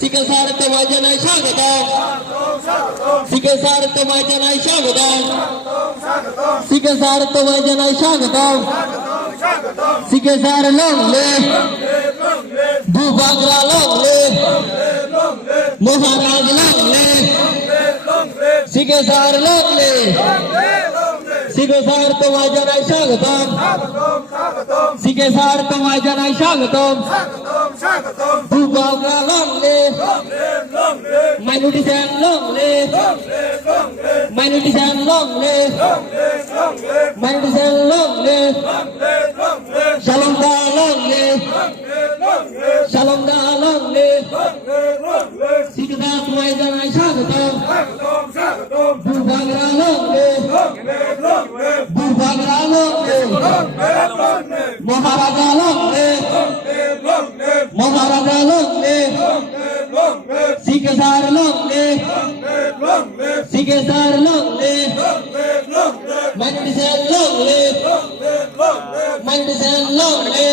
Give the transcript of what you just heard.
Sickle sir তোমায় জানাই স্বাগতম। সিকেল স্যার তোমায় জানাই স্বাগতম। সিকেল স্যার তোমায় জানাই স্বাগতম। সিকেল স্যার লংলে ভূভাগরা লংলে মহারাজ লংলে সিকেল স্যার লংলে সিকেল স্যার তোমায় জানাই স্বাগতম। সিকেল স্যার তোমায় জানাই স্বাগতম। ভূভাগরা লংলে minority sir লংলে minority sir লংলে minority sir লংলে শালমদা লংলে শালমদা লংলে sickle sir তোমায় জানাই স্বাগতম। ভূভাগরা লংলে ভূভাগরা লংলে মহারাজা লংলে মহারাজা লংলে sickle sir লংলে sickle sir লংলে minority sir লংলে minority sir লংলে